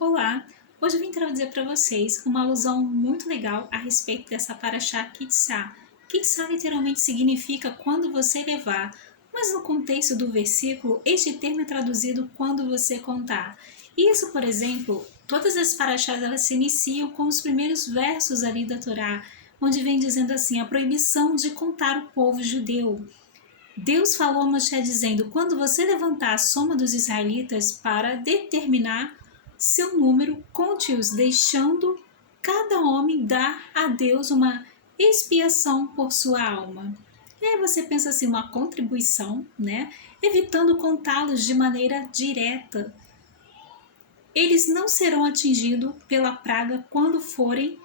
Olá! Hoje eu vim trazer para vocês uma alusão muito legal a respeito dessa Parashá Kitsá. Kitsá literalmente significa quando você levar, mas no contexto do versículo, este termo é traduzido quando você contar. Isso, por exemplo, todas as Parashás elas se iniciam com os primeiros versos ali da Torá, onde vem dizendo assim, a proibição de contar o povo judeu. Deus falou a Moshe dizendo, quando você levantar a soma dos israelitas para determinar seu número, conte-os, deixando cada homem dar a Deus uma expiação por sua alma. E aí você pensa assim, uma contribuição, né? Evitando contá-los de maneira direta. Eles não serão atingidos pela praga quando forem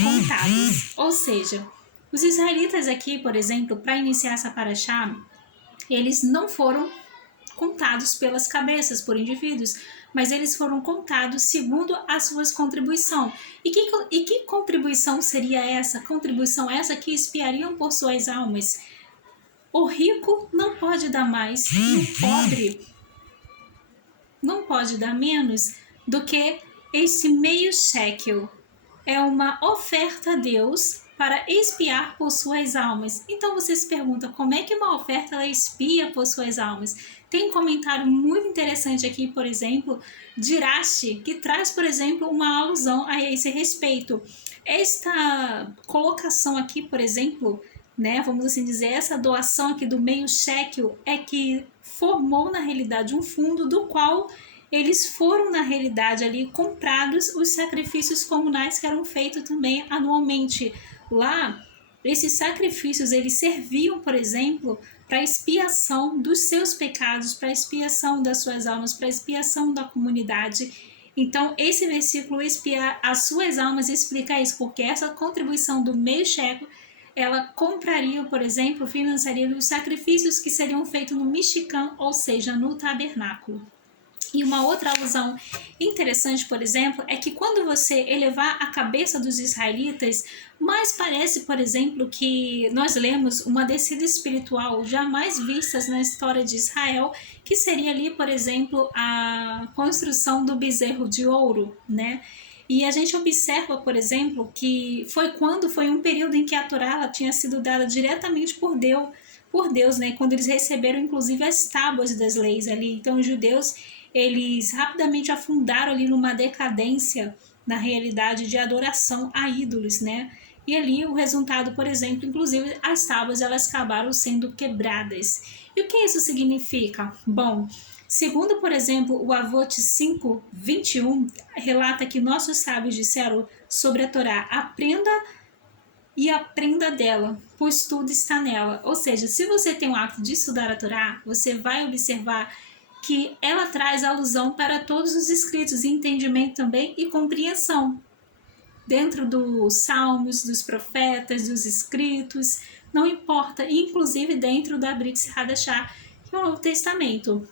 contados. Ou seja, os israelitas aqui, por exemplo, para iniciar essa paraxá, eles não foram contados pelas cabeças, por indivíduos, mas eles foram contados segundo as suas contribuições. E que contribuição seria essa? Contribuição essa que espiariam por suas almas. O rico não pode dar mais e o pobre não pode dar menos do que esse meio shekel. É uma oferta a Deus para expiar por suas almas. Então você se pergunta, como é que uma oferta ela expia por suas almas? Tem um comentário muito interessante aqui, por exemplo, de Rashi, que traz, por exemplo, uma alusão a esse respeito. Esta colocação aqui, por exemplo, né, vamos assim dizer, essa doação aqui do meio shekel é que formou na realidade um fundo do qual eles foram na realidade ali comprados os sacrifícios comunais que eram feitos também anualmente. Lá, esses sacrifícios eles serviam, por exemplo, para expiação dos seus pecados, para expiação das suas almas, para expiação da comunidade. Então, esse versículo expiar as suas almas explica isso, porque essa contribuição do meio shekel ela compraria, por exemplo, financiaria os sacrifícios que seriam feitos no Mishkan, ou seja, no tabernáculo. E uma outra alusão interessante, por exemplo, é que quando você elevar a cabeça dos israelitas, mais parece, por exemplo, que nós lemos uma descida espiritual jamais vistas na história de Israel, que seria ali, por exemplo, a construção do bezerro de ouro, né? E a gente observa, por exemplo, que foi um período em que a Torá ela tinha sido dada diretamente por Deus, né? Quando eles receberam, inclusive, as tábuas das leis ali. Então, os judeus eles rapidamente afundaram ali numa decadência na realidade de adoração a ídolos, né? E ali o resultado, por exemplo, inclusive as tábuas elas acabaram sendo quebradas. E o que isso significa? Bom, segundo, por exemplo, o Avot 5:21 relata que nossos sábios disseram sobre a Torá: aprenda e aprenda dela, pois tudo está nela. Ou seja, se você tem o hábito de estudar a Torá, você vai observar que ela traz alusão para todos os escritos, entendimento também e compreensão. Dentro dos salmos, dos profetas, dos escritos, não importa, inclusive dentro da Brit Hadashah, que é o Novo Testamento.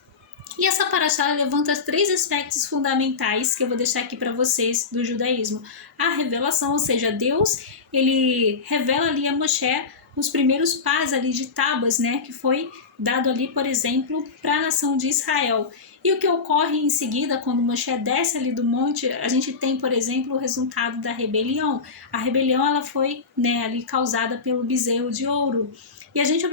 E essa paraxá levanta três aspectos fundamentais que eu vou deixar aqui para vocês do judaísmo. A revelação, ou seja, Deus, ele revela ali a Moshe os primeiros pais ali de tábuas, né, que foi dado ali, por exemplo, para a nação de Israel. E o que ocorre em seguida, quando Moshe desce ali do monte, a gente tem, por exemplo, o resultado da rebelião. A rebelião ela foi, né, ali causada pelo bezerro de ouro. E a gente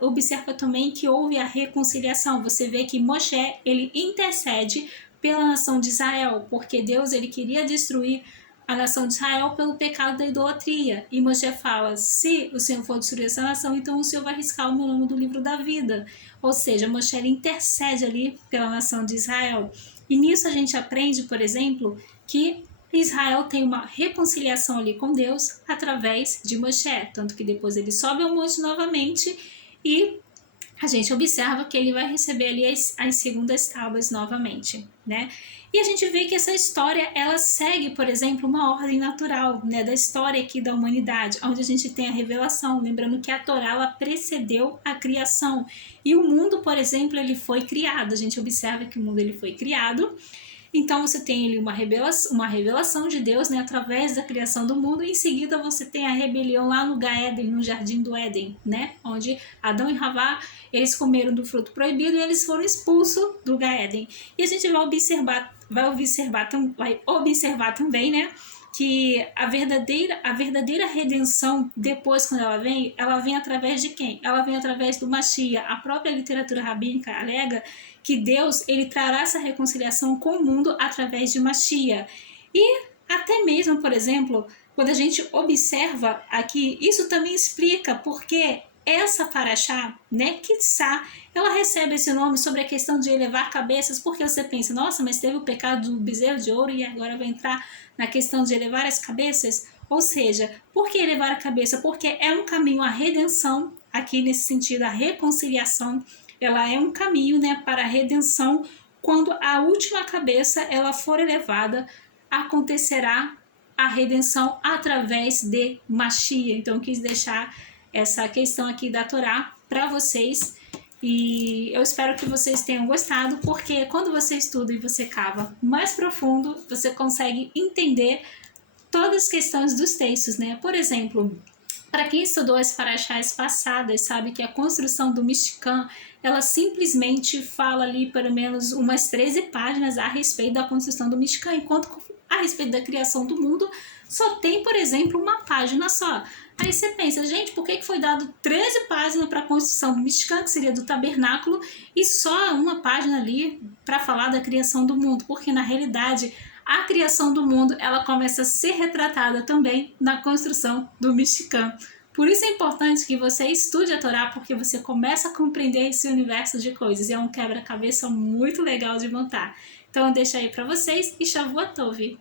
observa também que houve a reconciliação. Você vê que Moshe, ele intercede pela nação de Israel, porque Deus ele queria destruir a nação de Israel pelo pecado da idolatria. E Moshe fala, se o Senhor for destruir essa nação, então o Senhor vai riscar o meu nome do livro da vida. Ou seja, Moshe ele intercede ali pela nação de Israel. E nisso a gente aprende, por exemplo, que Israel tem uma reconciliação ali com Deus através de Moshe, tanto que depois ele sobe ao monte novamente e a gente observa que ele vai receber ali as segundas tábuas novamente, né? E a gente vê que essa história, ela segue, por exemplo, uma ordem natural, né, da história aqui da humanidade, onde a gente tem a revelação, lembrando que a Torá, ela precedeu a criação. E o mundo, por exemplo, ele foi criado, a gente observa que o mundo ele foi criado, Então você tem ali uma revelação de Deus, né, através da criação do mundo, e em seguida você tem a rebelião lá no Gaéden, no Jardim do Éden, né, onde Adão e Havá, eles comeram do fruto proibido e eles foram expulsos do Gaéden. E a gente vai observar também, né, que a verdadeira redenção, depois quando ela vem através de quem? Ela vem através do Mashiach. A própria literatura rabínica alega que Deus, ele trará essa reconciliação com o mundo através de Mashiach. E até mesmo, por exemplo, quando a gente observa aqui, isso também explica porque essa paraxá, né, Kitsá, ela recebe esse nome sobre a questão de elevar cabeças, porque você pensa, nossa, mas teve o pecado do bezerro de ouro e agora vai entrar na questão de elevar as cabeças? Ou seja, por que elevar a cabeça? Porque é um caminho à redenção, aqui nesse sentido, a reconciliação, ela é um caminho, né, para a redenção. Quando a última cabeça ela for elevada, acontecerá a redenção através de Mashiach. Então, eu quis deixar essa questão aqui da Torá para vocês. E eu espero que vocês tenham gostado, porque quando você estuda e você cava mais profundo, você consegue entender todas as questões dos textos, né? Por exemplo, para quem estudou as paraxás passadas, sabe que a construção do Mishkan, ela simplesmente fala ali pelo menos umas 13 páginas a respeito da construção do Mishkan, enquanto a respeito da criação do mundo só tem, por exemplo, uma página só. Aí você pensa, gente, por que foi dado 13 páginas para a construção do Mishkan, que seria do tabernáculo, e só uma página ali para falar da criação do mundo? Porque na realidade a criação do mundo ela começa a ser retratada também na construção do Mishkan. Por isso é importante que você estude a Torá, porque você começa a compreender esse universo de coisas. E é um quebra-cabeça muito legal de montar. Então eu deixo aí para vocês e Shavua Tov!